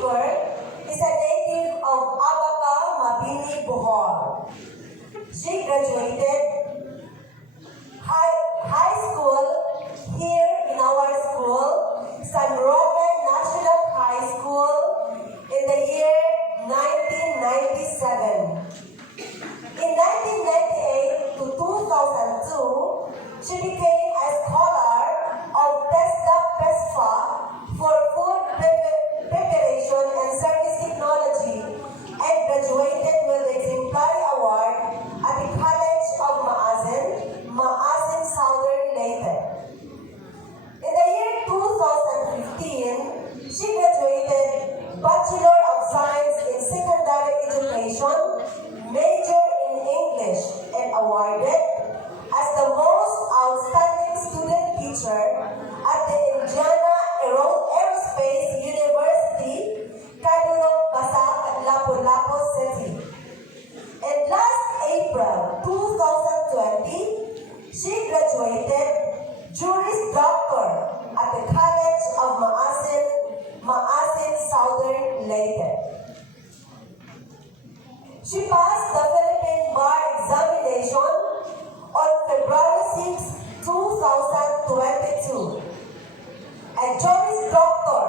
speaker is a native of Mabini, Bohol. She graduated high school here in our school, San Roque National High School, in the year 1997. In 1998 to 2002, she became a scholar of TESDA PESFA for food preparation and service technology and graduated with the Exemplary Award at the College of Maasin Southern Leyte. In the year 2015, she graduated Bachelor of Science in Secondary Education, major in English, and awarded as the most outstanding student teacher at the Indiana Aerospace University, Kadurong Basak, Lapu-Lapu City. And last April 2020, she graduated Juris Doctor at the College of Maasin Southern Leyte. She passed the Philippine Bar Examination on February 6, 2022. A Juris Doctor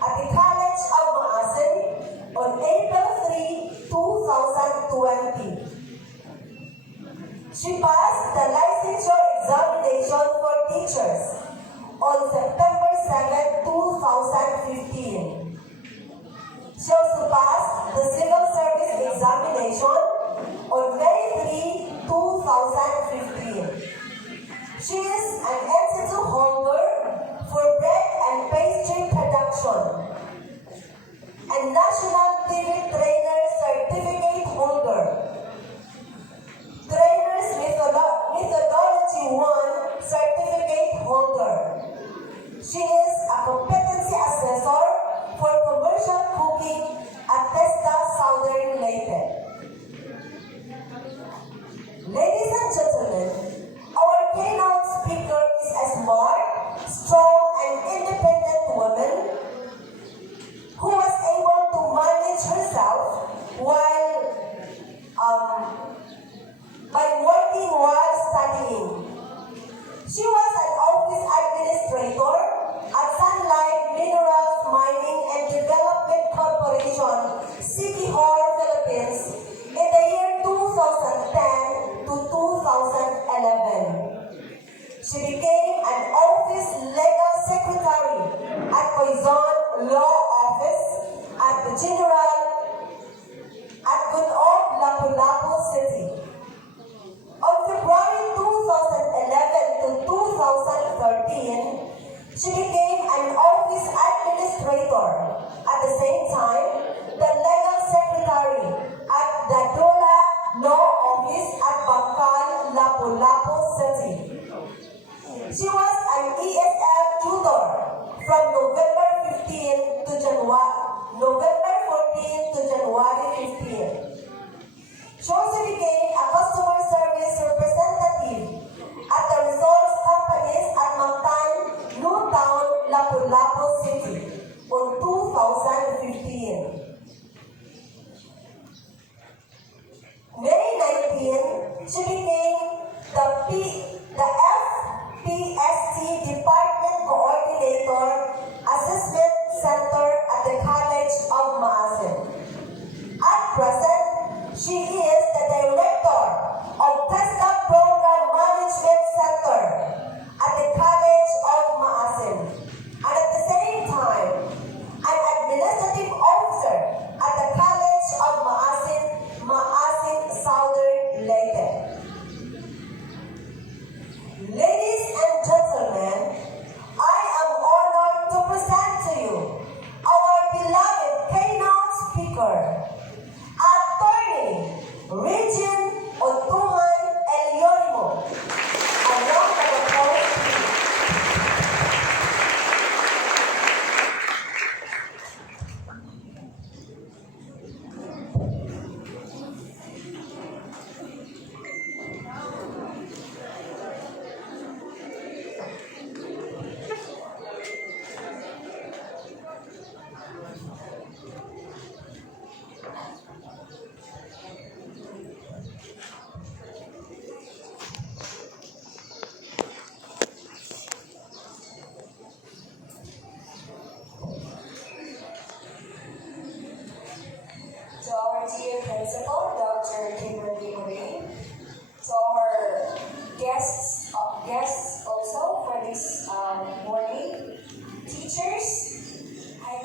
at the College of Maasin on April 3, 2020. She passed the Licensure Examination for Teachers on September 7, 2015. She also passed the Civil Service Examination on May 3, 2015. She is an NC2 holder for bread and pastry production and National TV Trainer Certificate holder. Trainer's Methodology 1 Certificate holder. She is a competency assessor for commercial cooking at TESDA Southern Leyte. Ladies and gentlemen, our keynote speaker is a smart, strong, and independent woman who was able to manage herself by working while studying. She was an office administrator at Sunlight Minerals Mining and Development Corporation, City Hall, Philippines, in the year 2010 to 2011. She became an office legal secretary at Quezon Law Office at the General at Gunob, Lapu-Lapu City. On February 2011 to 2013, she became an office administrator. At the same time, the legal secretary at the Dola Law Office at Bangkal, Lapu-Lapu City. She was an ESL tutor from November 14 to January 15. She also became a customer service representative at the resource companies at Mactan, Newtown, Lapu-Lapu City on 2015. May 19, she became the FPSC Department Coordinator Assessment Center at the College of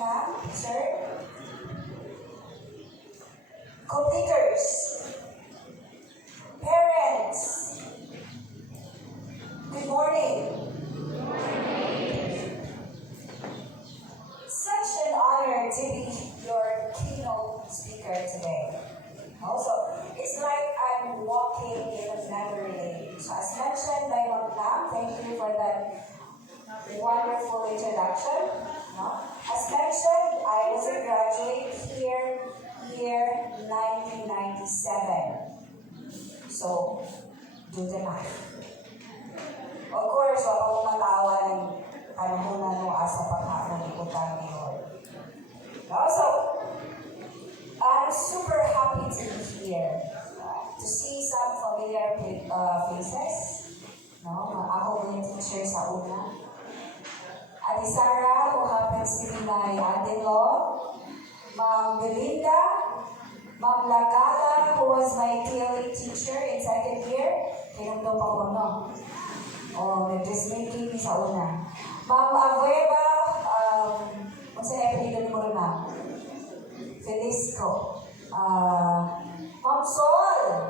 ma'am, sir. Completers, parents, good morning. Such an honor to be your keynote speaker today. Also, it's like I'm walking in a memory lane. So as mentioned by Ma'am, thank you for that wonderful introduction. No? As mentioned, I was a graduate here, year 1997. So, do the math. Of course, wala akong matawa ng panahon na no asa pagkakalimutan ngayon. Also, I'm super happy to be here, to see some familiar faces. No, ako yung teacher sa una. Ate Sarah, who happens to be my aunt-in-law. Ma'am Belinda, Ma'am Lagala, who was my TLA teacher in second year. Kinumdong pa ko, no? O, nag-dismay sa una. Ma'am Abueva, kung saan epinido mo rin na? Felisco. Ma'am Sol.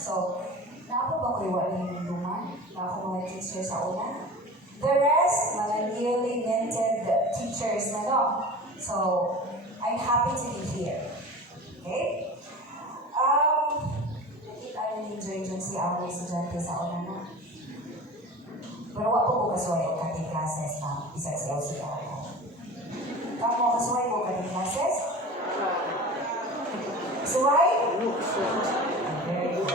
So, naako ba ko iwan na yung duman? Naako mga teacher sa una? The rest, mga newly minted teachers na no. So, I'm happy to be here. Okay? Nakita na ni Joy si ako estudyante sa una na. Pero wako ko kasuway o kating classes na isa siya ako. Kamu kasuway ko kating classes? Suway? Very good.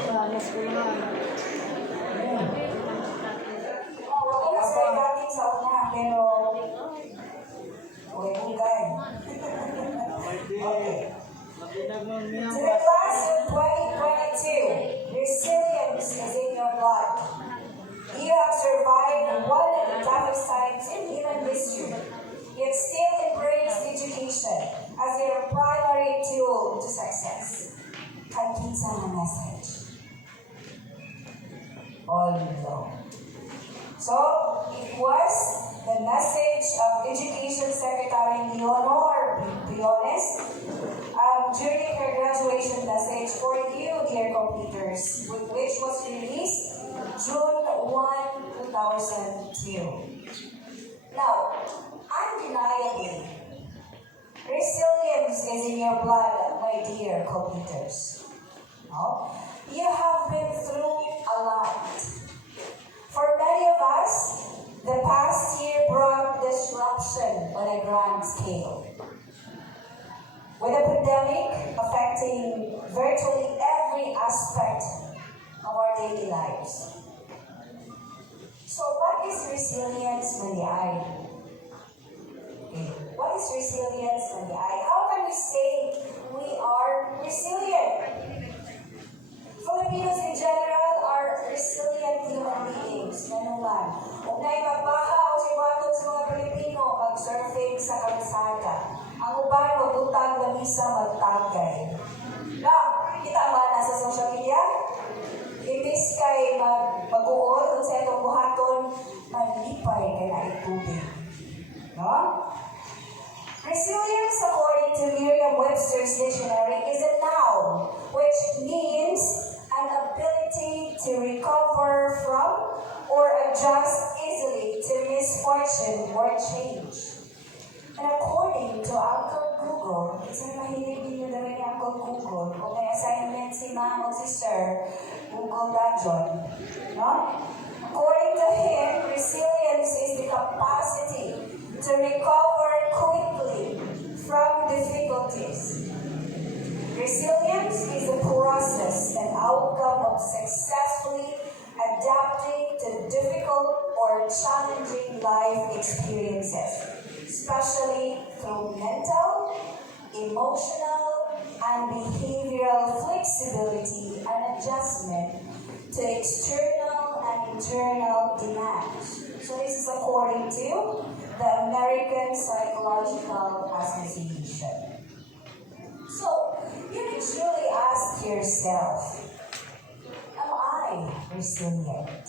Wako kasuway kating sa una, pero huwag bugay. Okay. To the class of 2022, resilience is in your blood. You have survived one of the toughest times in human history, yet still embrace education as your primary tool to success. Kita ang message. All along. So, it was the message of Education Secretary Leonor Briones during her graduation message for you, dear completers, which was released June 1, 2002. Now, undeniably, resilience is in your blood, my dear completers. No? You have been through a lot. For many of us, the past year brought disruption on a grand scale. With a pandemic affecting virtually every aspect of our daily lives. So what is resilience when the eye? Okay. What is resilience when the eye? How can we say we are resilient? Filipinos in general are resilient human beings. Nanuman. Kung naimabaha o sibatog sa mga Pilipino, mag-surfing sa kalsada. Ang uban, magbutang lamisa, magtagay. Now, kita ba na sa social media? Imbis kay mag-uol, kung sa itong buhaton, malipay kay na itubig. No? Resilience, according to Merriam-Webster's dictionary, is a noun which means an ability to recover from or adjust easily to misfortune or change. And according to Uncle Google, isang mahilig ninyo na rin ni Uncle Google, kung may assignment si Ma'am o si Sir, Google that John. No? According to him, resilience is the capacity to recover quickly from difficulties. Resilience is the process and outcome of successfully adapting to difficult or challenging life experiences, especially through mental, emotional, and behavioral flexibility and adjustment to external and internal demands. So this is according to the American Psychological Association. So you can truly ask yourself, am I resilient?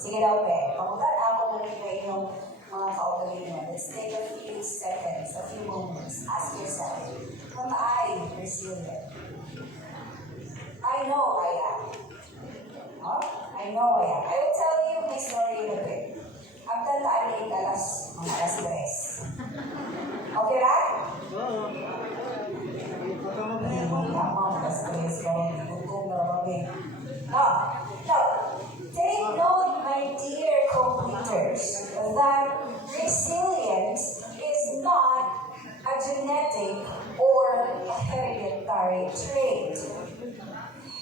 Sige daw, pe. Pamutan ako na rin kayo mga kaugalingan. Let's take a few seconds, a few moments. Ask yourself, am I resilient? I know I am. Huh? I know I am. I will tell you my story in a bit. Ang tandaan ay alas 3. Okay, right? Take note, my dear completers, that resilience is not a genetic or a hereditary trait.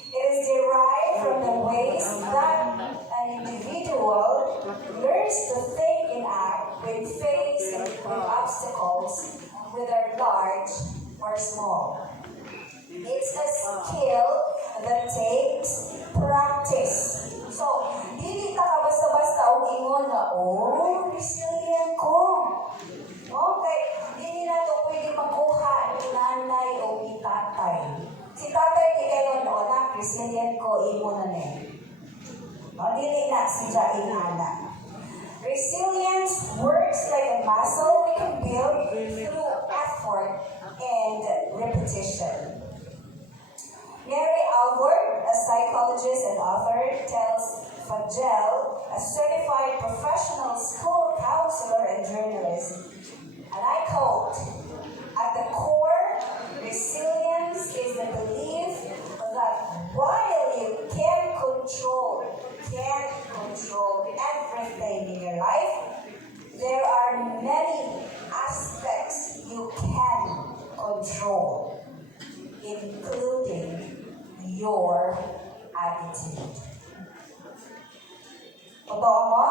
It is derived from the ways that an individual learns to think and act when faced with obstacles, whether large or small. It's a skill that takes practice. So, hindi ka basta-basta o ingon na, oh, resilient ko. Okay, hindi na ito pwede makuha ni nanay o ni tatay. Si tatay di kayo na, resilient ko, imo na niya. Dili na siya inana. Resilience works like a muscle we can build through effort and repetition. Mary Alvord, a psychologist and author, tells Fagel, a certified professional school counselor and journalist, and I quote, at the core, resilience is the belief that while you can't control everything in your life, there are many aspects you can control, including your attitude. Totoo mo?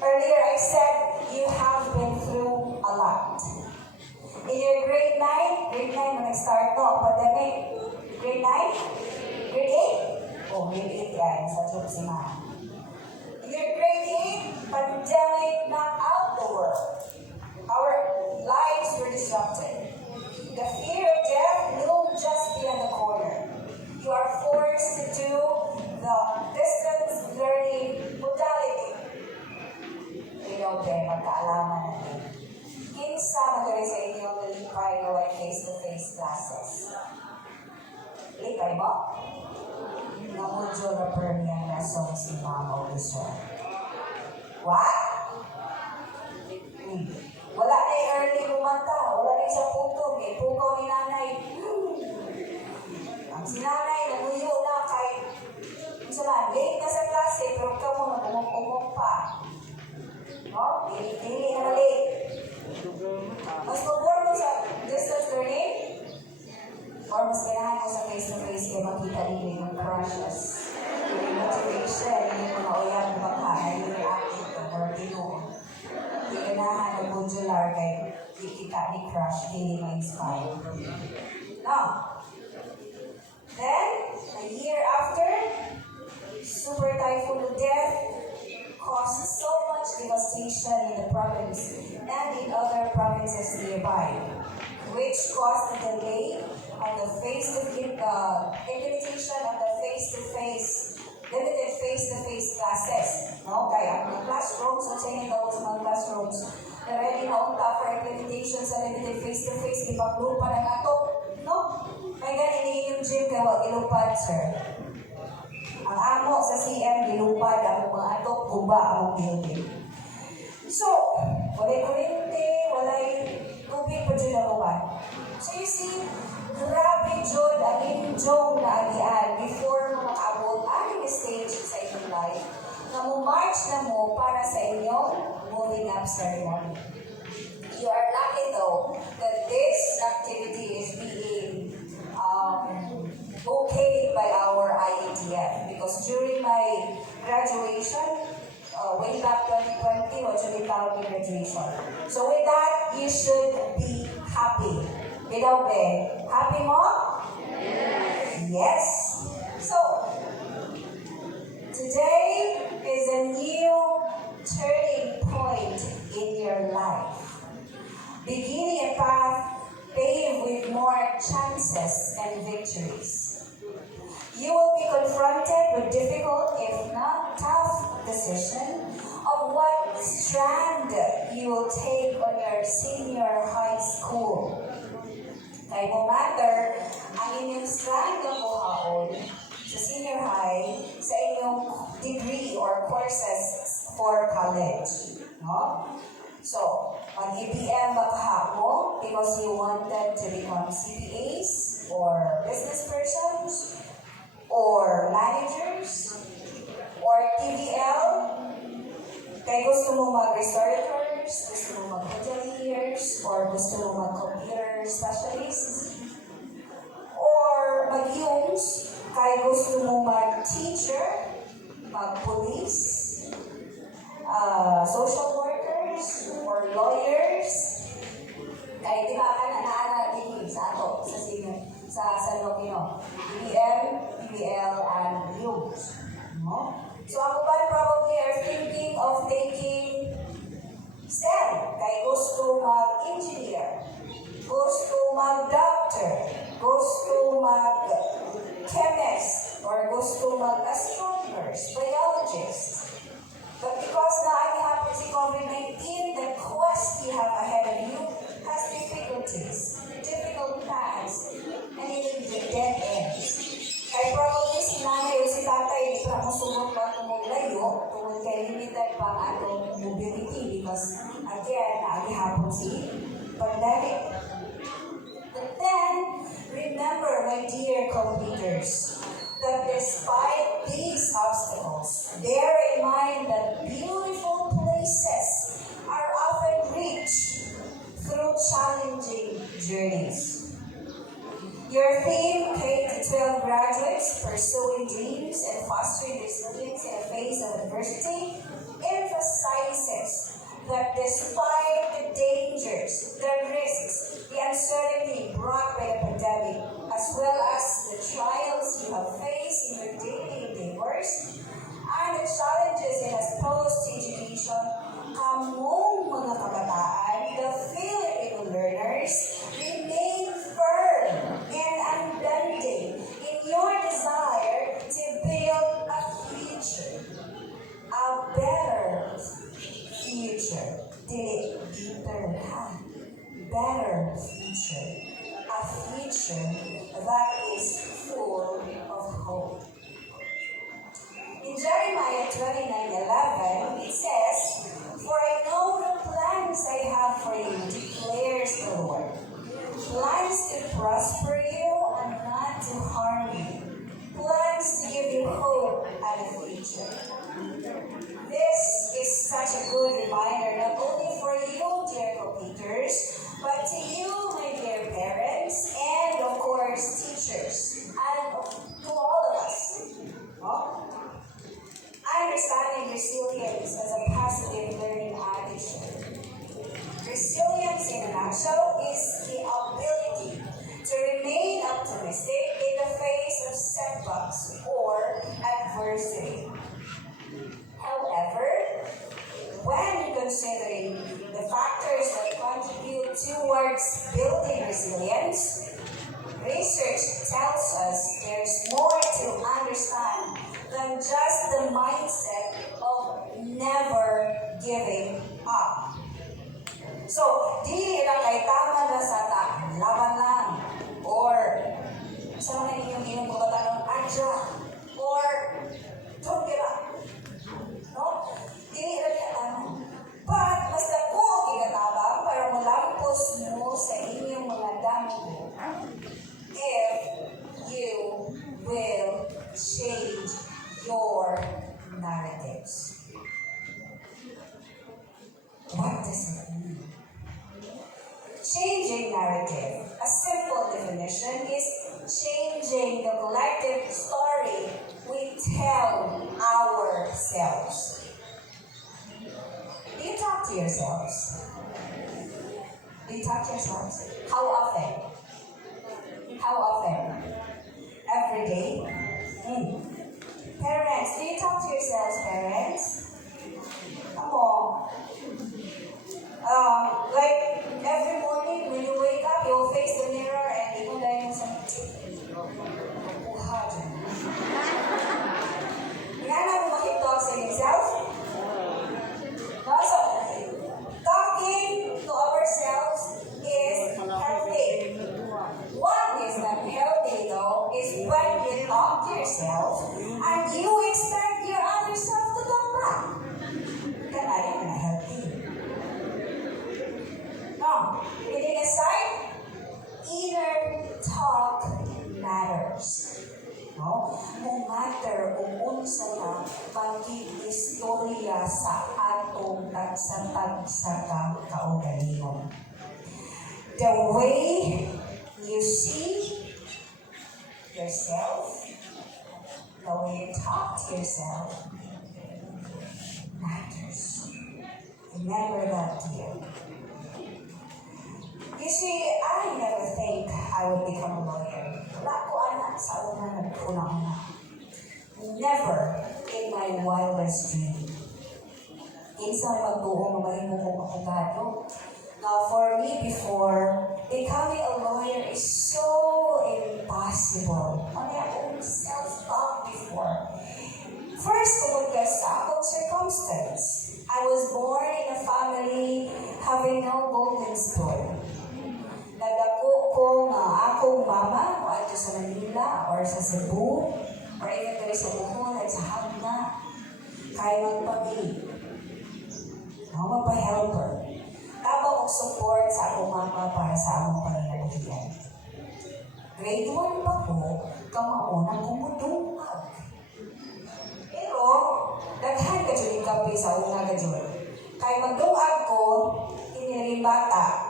Earlier I said you have been through a lot. In your grade 9 when nag-start to ang pandemic, grade 9? Grade 8? Oh, grade 8 yan, sa truth si Ma. In your grade 8, pandemic knocked out the world. Our lives were disrupted. The fear of death loomed just beyond the corner. You are forced to do the distance learning modality. Magkaalaman natin. Kinsa magaling sa inyo nalipay na ay face-to-face classes. Lipay mo? Namudyo na permiyang lesson si Mama Lisa. What? Wala na yung early kumanta. Wala na yung sa putong. Pukaw ni nanay. Ang si nanay, naguyo na kahit late na sa klase, pero ka mo nagumok-umok pa. No? Hindi na mali. Mas pabor mo sa distance learning? Or mas kailangan mo sa face-to-face kaya makita nila yung crushes. Yung motivation, yung mga uyang baka, yung reactive ka, or tinuon. Hindi kailangan ng modular kay kita ni crush, hindi ma-inspire. No? Then, a year after, Super Typhoon of Death caused so much devastation in the province and in other provinces nearby, which caused a delay on the implementation of the limited face-to-face classes. No? Kaya ang classrooms, at sa those mga classrooms, na ready na unta for implementation sa limited face-to-face, ipaglupa ng ato. No? May ganin yung gym kaya wag ilupad, sir. Ang amo sa CM, gilupad ang mga atok, guba ang building. So, walay kurente, walay tubig pa dyan ang upan. So you see, grabe dyan ang inyong naagian before mo makaabot ang stage sa inyong life na mo march na mo para sa inyong moving up ceremony. You are lucky though that this activity is being okayed by our IETF because during my graduation, way back 2020, was yung tawag yung graduation. So with that, you should be happy. Ikaw, Ben, happy mo? Yes. So, today is a new turning point in your life. Beginning a path paved with more chances and victories. You will be confronted with difficult, if not tough, decisions of what strand you will take on your senior high school. Kaya no matter ang inyong strand ng buhaon sa senior high sa inyong degree or courses for college. No? So, mag-EPM ba kahapon because you wanted to become CPAs or business persons or managers or TVL? Kaya gusto mo mag-restaurators, gusto mo mag-hoteliers, or gusto mo mag-computer specialists? Or mag-UMS, kaya gusto mo mag-teacher, mag-police, social workers, or lawyers? Kaya di ba ka na din sa ato, sa San Joaquino? EPM, PBL, and UMS. No? So ako ba probably are thinking of taking STEM. Kaya gusto mag-engineer, gusto mag-doctor, gusto mag-chemist, or gusto mag-astronomers, biologists. But because na I have si COVID-19, the quest you have ahead of you has difficulties, difficult paths, and even dead ends. Kaya probably si nanay o si tatay di pa musubok pa tumuglayo tungkol kay limited pang atong mobility because again, naagihapon si pandemic. But then, remember my dear co-leaders, that despite these obstacles, bear in mind that beautiful places are often reached through challenging journeys. Your theme, K-12 graduates pursuing dreams and fostering resilience in the face of adversity, emphasizes that despite the dangers, the risks, the uncertainty brought by the pandemic, as well as the trials you have faced in your daily endeavors, and the challenges it has posed to education, kamong mga kabataan, the Filipino learners, remain firm and unbending in your desire to build a future, a better future. Dili better, ha? Better future. A future that is full of hope. In Jeremiah 29:11, it says, "For I know the plans I have for you, declares the Lord. Plans to prosper you and not to harm you. Plans to give you hope and a future." This is such a good reminder, not only for you, dear co-leaders, but to you, my dear parents, and of course, teachers, and to all of us. Oh? Understanding resilience as a positive learning attitude. Resilience in a nutshell is the ability to remain optimistic in the face of setbacks or adversity. However, when considering the factors that contribute towards building resilience, research tells us there's more to understand than just the mindset of never giving up. So, di lang kay tama na sa ta, laban lang, or sa mga inyong kumatanong, adya, or don't give up. No? Di lang kay tama. But, basta ko igatabang para mulampos mo sa inyong mga damo if you will change your narratives. What does it mean? Changing narrative. A simple definition is changing the collective story we tell ourselves. Do you talk to yourselves? Do you talk to yourselves? How often? How often? Every day? Parents, do you talk to yourselves, parents? Come on. Like every morning when you wake up, you'll face the mirror and you will say, "Buha dyan." Nga na mo makita sa yourself? scholars. No? No matter kung unsa na pag-istorya sa atong tagsa-tagsa ka kaugalingon. The way you see yourself, the way you talk to yourself, matters. Remember that, dear. You see, I never think I would become a lawyer. Wala ko anak sa una nagpuna-una. Never in my wildest dream. Insa magtuong mahimo kong abogado. Now, for me before, becoming a lawyer is so impossible. Ano akong self-talk before. First, tungkol ka sa akong circumstance. I was born in a family having no golden spoon. Nagdako ko nga akong mama, o ato sa Manila, or sa Cebu, or even there sa Bohol, at sa Hagna, kaya magpabili. Magpa-helper. Tabang og support sa akong mama para sa among panginabuhian. Grade 1 pa ko, kamauna kong mudungag. Pero, daghan ka dyan yung kape sa una ka dyan. Kaya magdungag ko, iniling bata.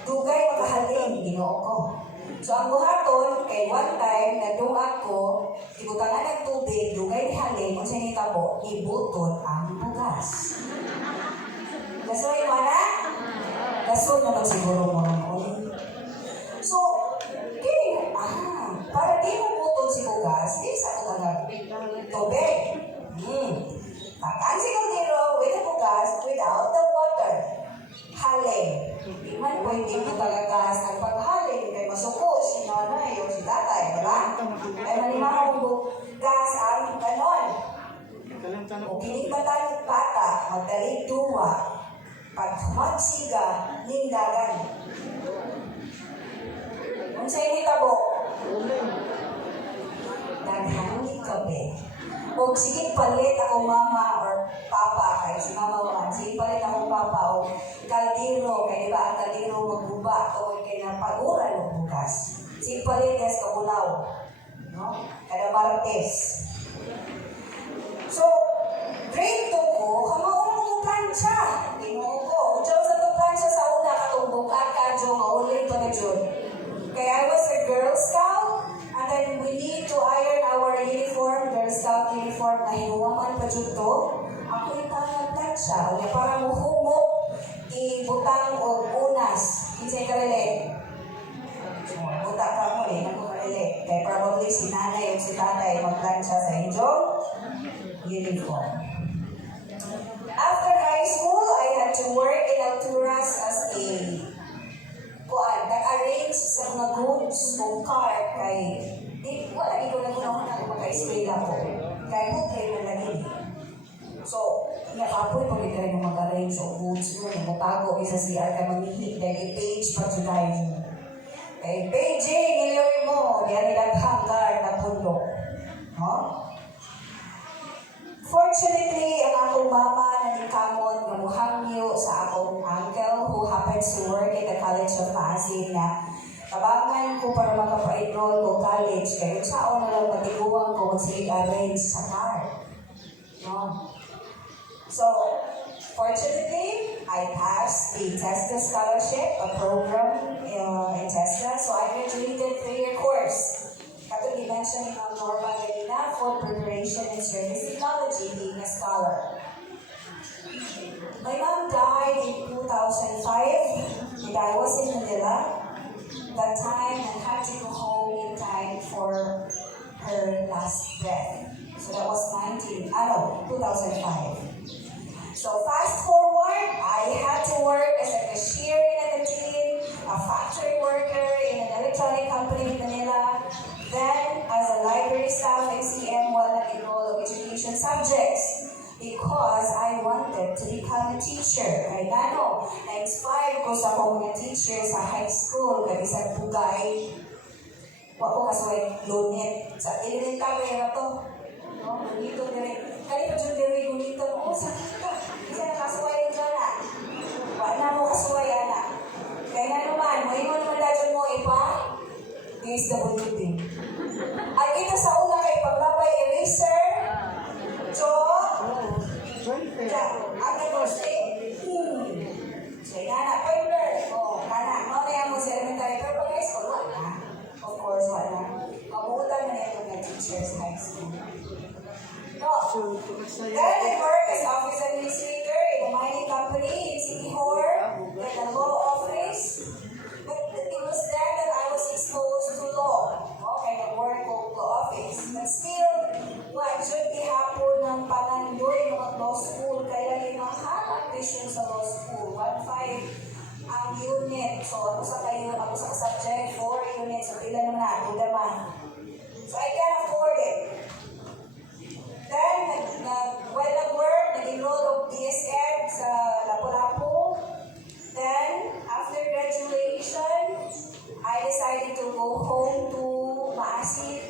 Dugay makahaling, ginoo ko. So, ang buhaton, kay one time, nagdungag ko, ibutangan ng tubig, dugay ni haling, kung siya nitabo, ibuton ang bugas. Gasoy mo na? Gasoy naman siguro mo noon. So, okay, para di mo butol si bugas, di sa kagag tubig. Ang siguro with the bugas, without the water. Haling. Di man pwede mo talagas ang paghaling kay masuko si nanay o si tatay, diba? Ay manimahaw mo gas ang ganon. O kinikmatan bata, magdalig duwa, pag magsiga, nindagan. Kung sa'yo hitabo, naghangit ka be. O sige palit ako mama or papa, kaya si mama man, sige palit ako papa o kaldero, kaya diba ang kaldero magbuba, o kaya napaguran ng bukas. Sige palit yes kabulaw, no? Kada Martes. So, grade 2 ko, kamaunang kong plancha. Ginoo ko. Kung sa itong plancha sa una, katumbok at kadyo, maulit pa na dyan. Kaya I was a Girl Scout, and then we need to iron our uniform, Girl Scout uniform, na hinuwaman pa dyan to. Ako yung tangang plancha. Ulit, para muhumok, ibutang o unas. Kinsay karele. Buta ka mo eh, naku karele. Kaya probably si nanay o si tatay magplancha sa inyong uniform. After high school, I had to work in Alturas as a nag-arrange sa mga goods o car kay wala ko na gunahon ang maka-eskwela ko. Kaya butlay na lagi. So, kapoy pag ikaw yung mag-arrange o goods mo, mutago isa CR ka manihit, dahil page pa to tayo. Kay page, niliyoy mo, diyan nilaghang car na pundo. No? Fortunately, ang akong mama na nikamon na muhangyo sa akong uncle who happens to work at the College of Maasin na tabangan ko para makapa-enroll ko college. Kaya saan na lang matiguang ko mag-arrange sa car. No? So, fortunately, I passed the TESDA scholarship, a program in TESDA. So, I graduated 3-year course. Katong i-mention ni Ma'am Norma ganina for preparation in service technology, being a scholar. My mom died in 2005, and I was in Manila that time and had to go home in time for her last breath. So that was 2005. So fast forward, I had to work as a cashier in a canteen, a factory worker in an electronic company in Manila, then as a library staff in CM while nag-enroll of education subjects because I wanted to become a teacher. Kaya gano, na-inspired ko sa akong mga teacher sa high school, kaya isang bugay. Huwag ko kasaway lunit. Sa elementary na to. No, gunito dire. Kaya pa dyan dire gunito. Oo, sakit ka. Isa na kasaway rin dyan na. Huwag na mo kasaway, anak. Kaya nga naman, mo ingon naman na dyan mo ipa. PSWD. At ito sa una kay paglabay eraser, chalk, ang nagosli, so yana, paper, kana, na yung mga elementary, pero pag high school, wala. Of course, wala. Mabutan na ito ng teachers high school. No. Then I work as office administrator in a mining company in City Hall, in the law office. But it was there that I was exposed to law. Okay, I work ko law office. But still, what should be happen ng panandoy ng law school? Kaya yung mga admission sa law school, 1.5 ang unit. So, ako sa subject, 4 units. So, pila naman na, naman. So, I can't afford it. Then, while I work, nag-enroll of DSM sa Lapu-Lapu. Then, after graduation, I decided to go home to Maasin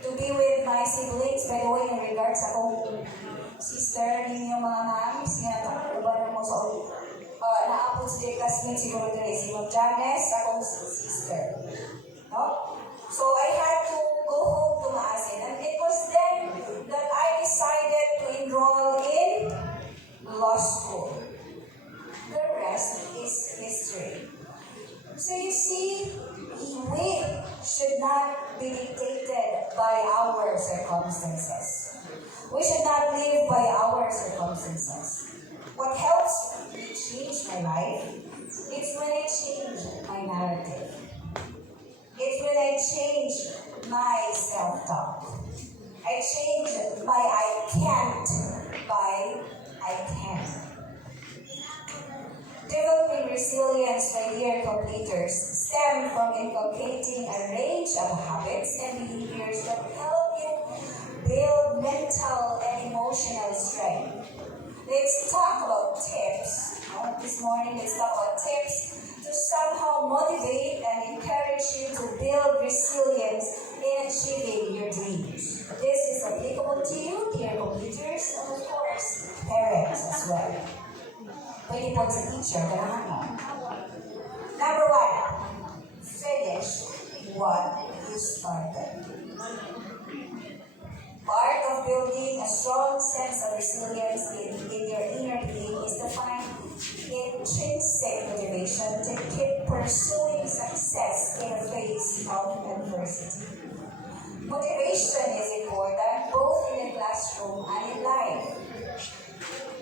to be with my siblings. By the way, in regards sa akong sister, ninyo mga namis, uban mo sa naapod si Jay Classmate, siguro dire, si Ma'am Janice, akong sister. No? So, I had to go home to Maasin. And it was then that I decided to enroll in law school. The rest is history. So you see, we should not be dictated by our circumstances. We should not live by our circumstances. What helps me change my life is when I change my narrative. It's when I change my self-talk. I change my I can't by I can. Developing resilience, my dear completers, stem from inculcating a range of habits and behaviors that help you build mental and emotional strength. Let's talk about tips. This morning, let's talk about tips to somehow motivate and encourage you to build resilience in achieving your dreams. This is applicable to you, dear computers, and of course, parents as well. Pwede po sa teacher, kailangan mo. Number 1, finish what you started. Part of building a strong sense of resilience in your inner being is to find intrinsic motivation to keep pursuing success in the face of adversity. Motivation is important both in the classroom and in life.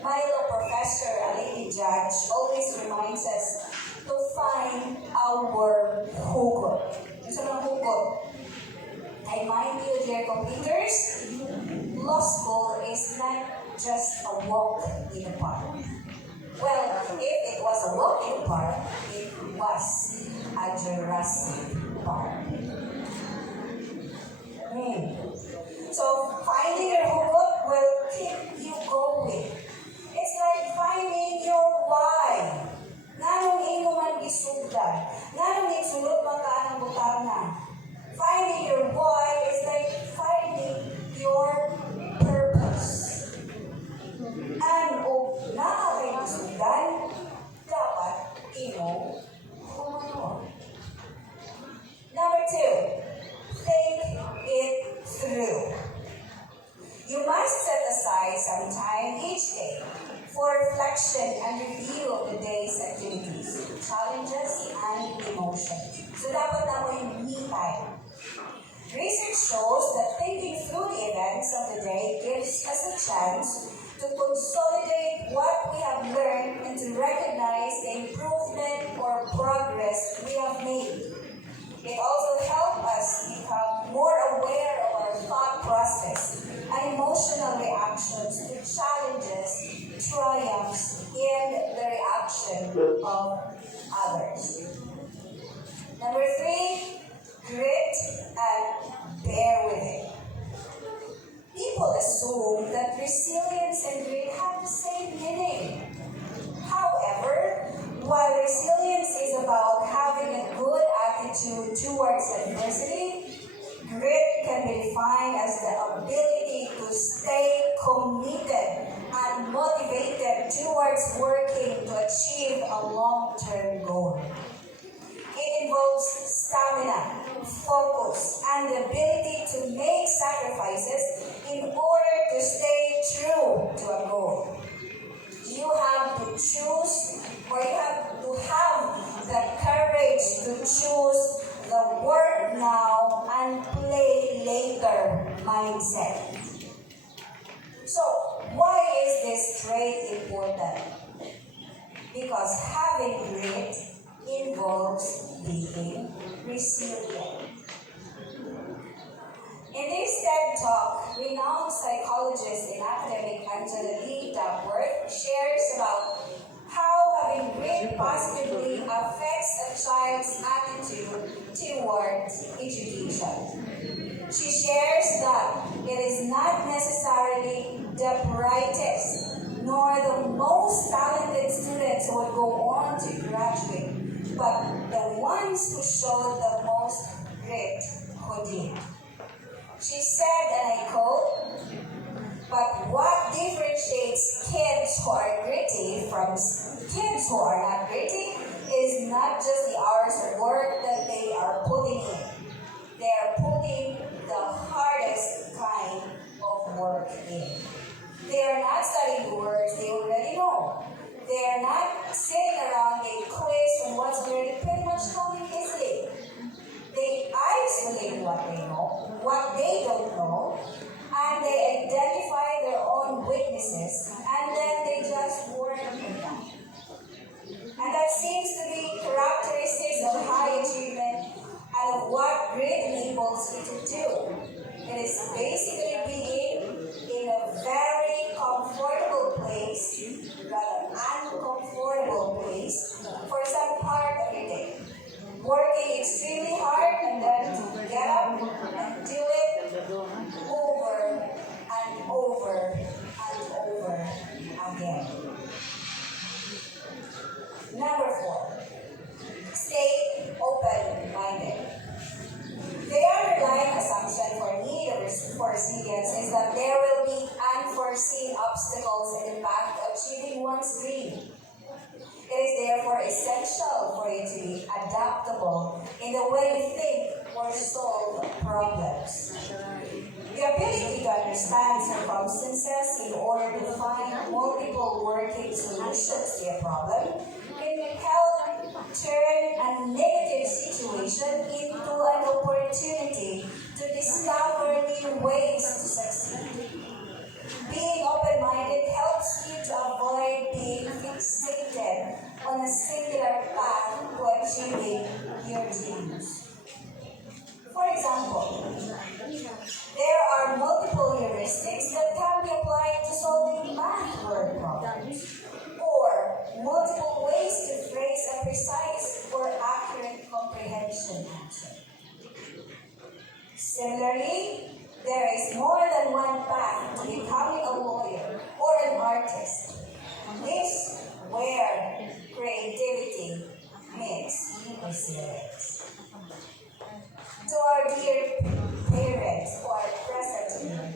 My law professor, a lady judge, always reminds us to find our hugot. Yung sa mga hugot, I mind you, dear computers, law school is not just a walk in the park. Well, if it was a walk in the park, it was a Jurassic Park. So, finding your hugot will keep you going. It's like finding your why. Nanong imo man isugdan. Nanong isulot man ka ng butana. Finding your why is like finding your purpose. And o naabay isugdan, dapat imo humano. Number 2, think it through. You must set aside some time each day for reflection and review of the day's activities, challenges, and emotions. So dapat na mo yung me time. Research shows that thinking through the events of the day gives us a chance to consolidate what we have learned and to recognize the improvement or progress we have made. It also helps us become more aware of our thought process and emotional reactions to challenges, triumphs, and the reaction of others. Number 3, grit and bear with it. People assume that resilience and grit have the same meaning. However, while resilience is about having a good attitude towards adversity, grit can be defined as the ability to stay committed and motivated towards working to achieve a long-term goal. It involves stamina, focus, to choose the work now and play later mindset. So, why is this trait important? Because having grit involves being resilient. In this TED Talk, renowned psychologist and academic Angela Lee Duckworth shares about how having grit positively affects a child's attitude towards education. She shares that it is not necessarily the brightest nor the most talented students who would go on to graduate, but the ones who showed the most grit who did. She said, and I quote, "But what differentiates kids who are gritty from kids who are not gritty is not just the hours of work that they are putting in. They are putting the hardest kind of work in. They are not studying the words they already know. They are not sitting around a quiz on what's already pretty much coming easily. They isolate what they know, what they don't know, and they identify their own weaknesses, and then they just work on them. And that seems to be characteristics of high achievement and of what grit enables you to do. It is basically being in a very comfortable place, rather uncomfortable place, for some part of your day. Working extremely hard and then to get up and do it over and over and over again. Number 4, stay open-minded. The underlying assumption for need for resilience is that there will be unforeseen obstacles in the path to achieving one's dream. It is therefore essential for you to be adaptable in the way you think or solve problems. The ability to understand circumstances in order to find multiple working solutions to a problem can help turn a negative situation into an opportunity to discover new ways to succeed. Being open-minded helps you to avoid being fixated on a singular path to achieving your dreams. For example, there are multiple heuristics that can be applied to solving math word problems, or multiple ways to phrase a precise or accurate comprehension answer. Similarly, there is more than one path to becoming a lawyer or an artist. This where creativity meets resilience. To our dear parents who are present here,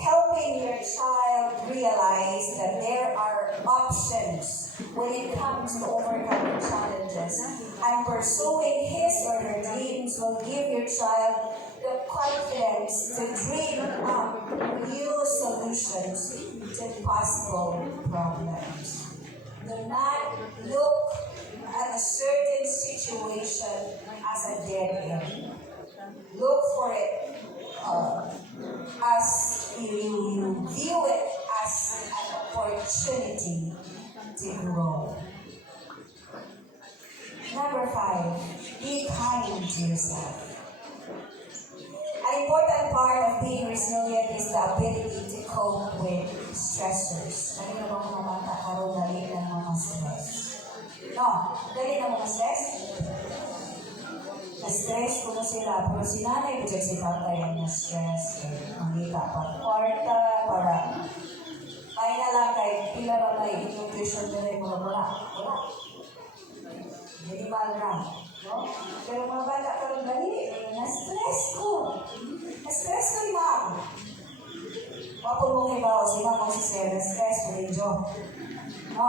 helping your child realize that there are options when it comes to overcoming challenges and pursuing his or her dreams will give your child the confidence to dream up new solutions to possible problems. Do not look at a certain situation as a dead end. Look for it as you view it as an opportunity to grow. Number 5, be kind to yourself. An important part of being resilient is the ability to cope with stressors. Kanina bang mga bata karoon dali ng mga stress? No, dali ng mga stress? Na-stress ko na sila, pero si nanay ko si tatay ang na-stress. Mangita pa kwarta, para kaya na lang kay pila na lang yung tuition na rin mga wala. Minimal lang. No? Pero mga bata karoon dali, na-stress ko. Na-stress ko yung ma'am. Wapon mo kay bawa, si ma'am si Sir, na-stress ko rin jo. No?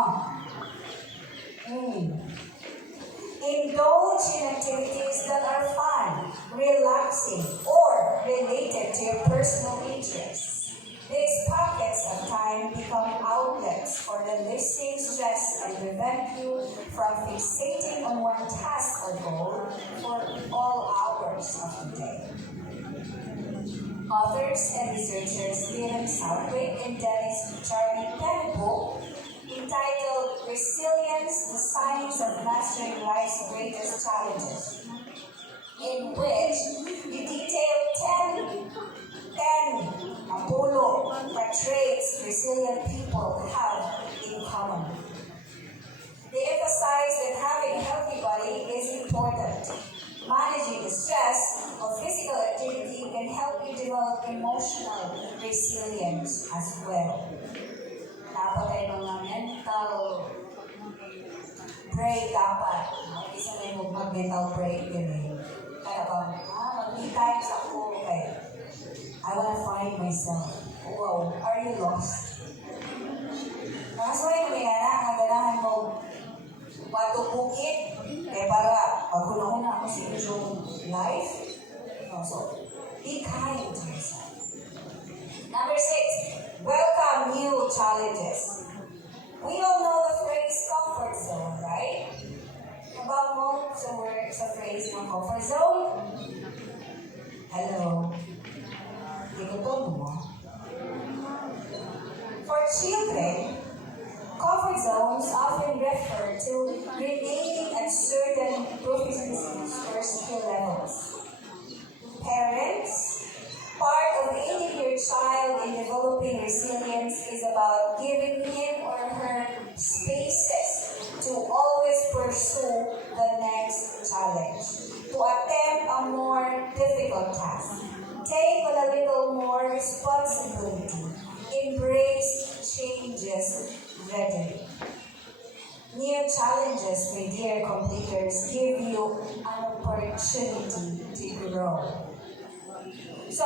Indulge in activities that are fun, relaxing, or related to your personal interests. These pockets of time become outlets for releasing stress and prevent you from fixating on one task or goal for all hours of the day. Authors and researchers Dylan Southwick and Dennis Charlie Pennebull, entitled Resilience, the Science of Mastering Life's Greatest Challenges, in which you detail 10 Apollo traits resilient people have in common. They emphasize that having a healthy body is important. Managing the stress of physical activity can help you develop emotional resilience as well. Dapat ay mga mental break dapat. Isa na yung mag-mental break din eh. Kaya ba, mag-me times ako, okay. I wanna find myself. Wow, are you lost? Nakasaway kami nga na, ganahan mo matubukit, kaya para pag-una-una ako sa inyong life. No, so, be kind to yourself. Number 6, welcome new challenges. We all know the phrase comfort zone, right? About mo sa phrase ng comfort zone? Hello. Hindi ko to mo. For children, comfort zones often refer to remaining at certain proficiencies or skill levels. Parents, part of aiding your child in developing resilience is about giving him or her spaces to always pursue the next challenge, to attempt a more difficult task, take on a little more responsibility, embrace changes readily. New challenges, my dear completers, give you an opportunity to grow. So,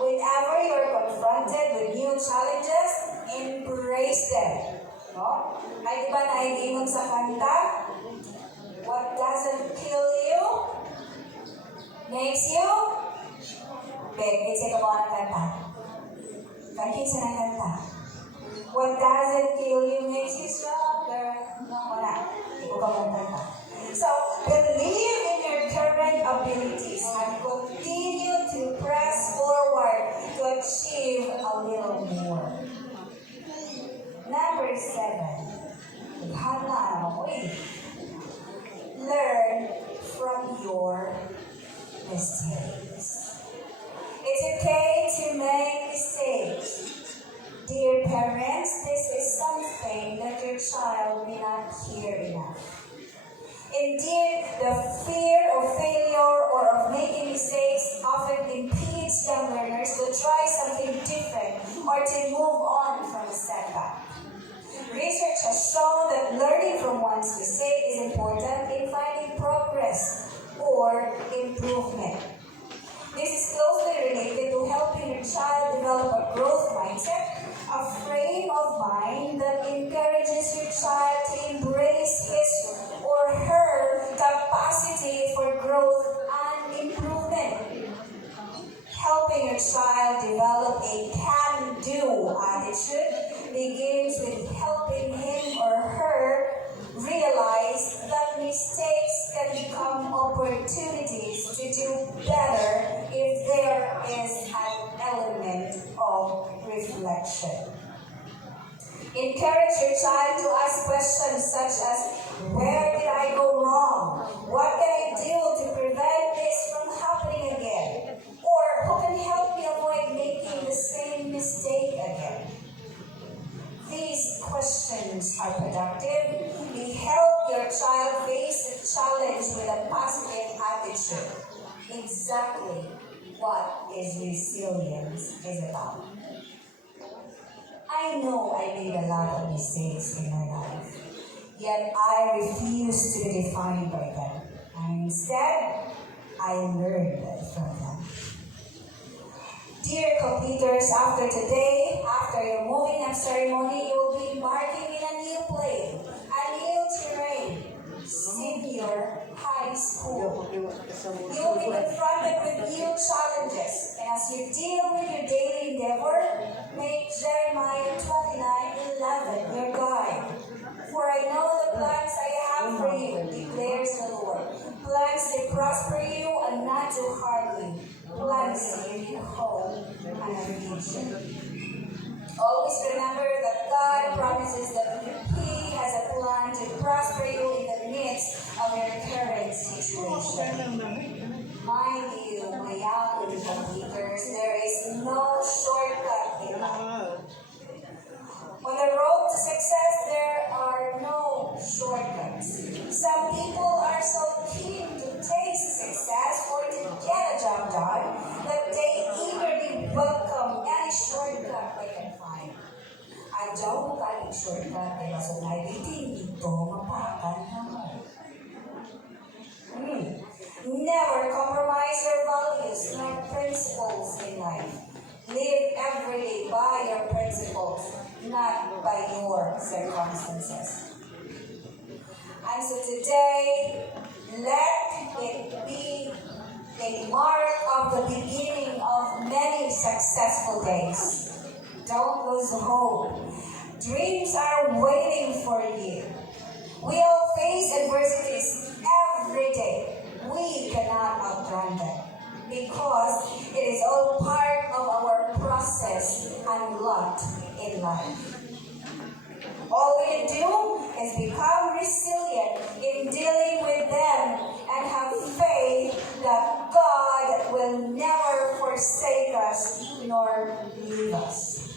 whenever you're confronted with new challenges, embrace them. No? Ay, di ba naiingon sa kanta? What doesn't kill you makes you big. It's a mga kanta. Kankin sa kanta. What doesn't kill you makes you stronger. No, wala. Hindi ko ka kanta. So, believe in your current abilities and continue to press forward to achieve a little more. Number 7. Learn from your mistakes. It's okay to make mistakes. Dear parents, this is something that your child may not hear enough. Indeed, the fear of failure or of making mistakes often impedes young learners to try something different or to move on from a setback. Research has shown that learning from one's mistake is important in finding progress or improvement. This is closely related to helping your child develop a growth mindset, a frame of mind that encourages your child to embrace his or her capacity for growth and improvement. Helping your child develop a can-do attitude begins with helping him or her realize that mistakes can become opportunities to do better if there is an element of reflection. Encourage your child to ask questions such as, where did I go wrong? What can I do to prevent this from happening again? Or who can help me avoid making the same mistake again? These questions are productive. They help your child face the challenge with a positive attitude. Exactly what is resilience is about. I know I made a lot of mistakes in my life, yet I refuse to be defined by them. And instead, I learned from them. Dear completers, after today, after your moving up ceremony, you will be embarking in a new place, a new terrain, senior high school. You will be confronted with new challenges, and as you deal with your daily endeavor, Make Jeremiah 29:11 your guide. For I know the plans I have for you, declares the Lord. Plans to prosper you and not to harm you. Plans to give you hope and a future. Always remember that God promises that He has a plan to prosper you in the midst of your current situation. Mind you, my young completers, there is no shortcut in life. On the road to success, there are no shortcuts. Some people are so keen to taste success or to get a job done that they eagerly welcome any shortcut they can find. Adyaw mo kaling shortcut ay masunay ito mapakan naman. Never compromise your values nor principles in life. Live every day by your principles, not by your circumstances. And so today, let it be a mark of the beginning of many successful days. Don't lose hope. Dreams are waiting for you. We all face adversities every day. We cannot outrun them because it is all part of our process and lot in life. All we can do is become resilient in dealing with them and have faith that God will never forsake us nor leave us.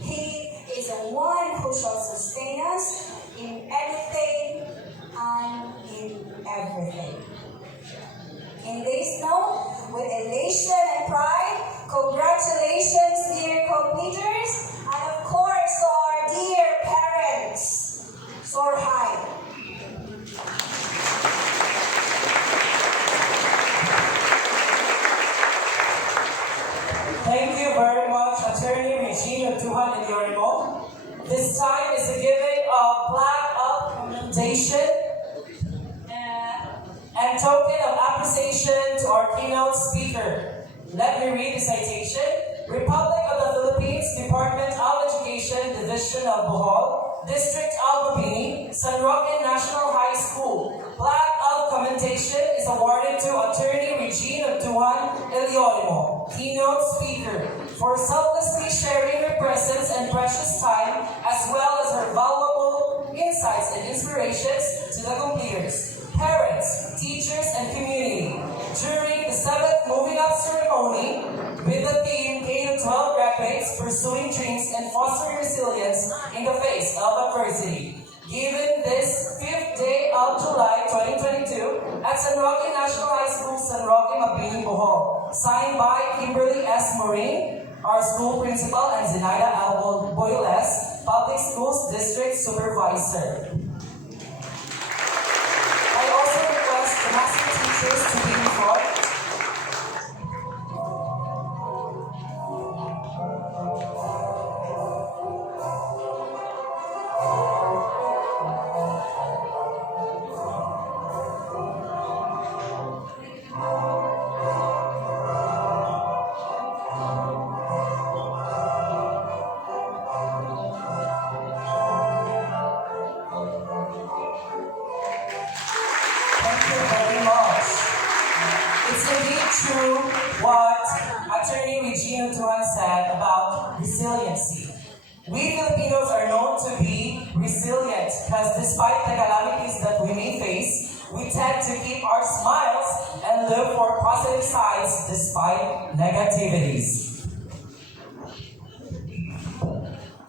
He is the one who shall sustain us in anything and in everything. In this note, with elation and pride, congratulations, dear completers, and of course, to our dear parents. Soar high. Thank you very much, Attorney Regina Duhan and Yorimo. This time is a giving of plaque of commendation and token of appreciation to our keynote speaker. Let me read the citation. Republic of the Philippines, Department of Education, Division of Bohol, District of Mabini, San Roque National High School. Plaque of commendation is awarded to Attorney Regina Duhan Eliorimo, keynote speaker, for selflessly sharing her presence and precious time, as well as her valuable insights and inspirations to the completers, parents, teachers, and community during the 7th Moving Up ceremony with the theme K-12 graduates pursuing dreams and fostering resilience in the face of adversity. Given this 5th day of July 2022 at San Roque National High School, San Roque, Mabini, Bohol. Signed by Kimberly S. Morin, our school principal, and Zenaida L. Boyles, Public Schools District Supervisor. I also request the master teachers to be in front. Thank you very much. It's indeed true what Attorney Regina Duhan said about resiliency. We Filipinos are known to be resilient because despite the calamities that we may face, we tend to keep our smiles and look for positive sides despite negativities.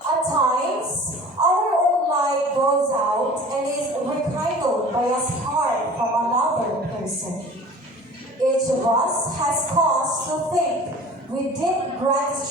At times, our own light goes out and is rekindled by a spark from another person. Each of us has cause to think with deep gratitude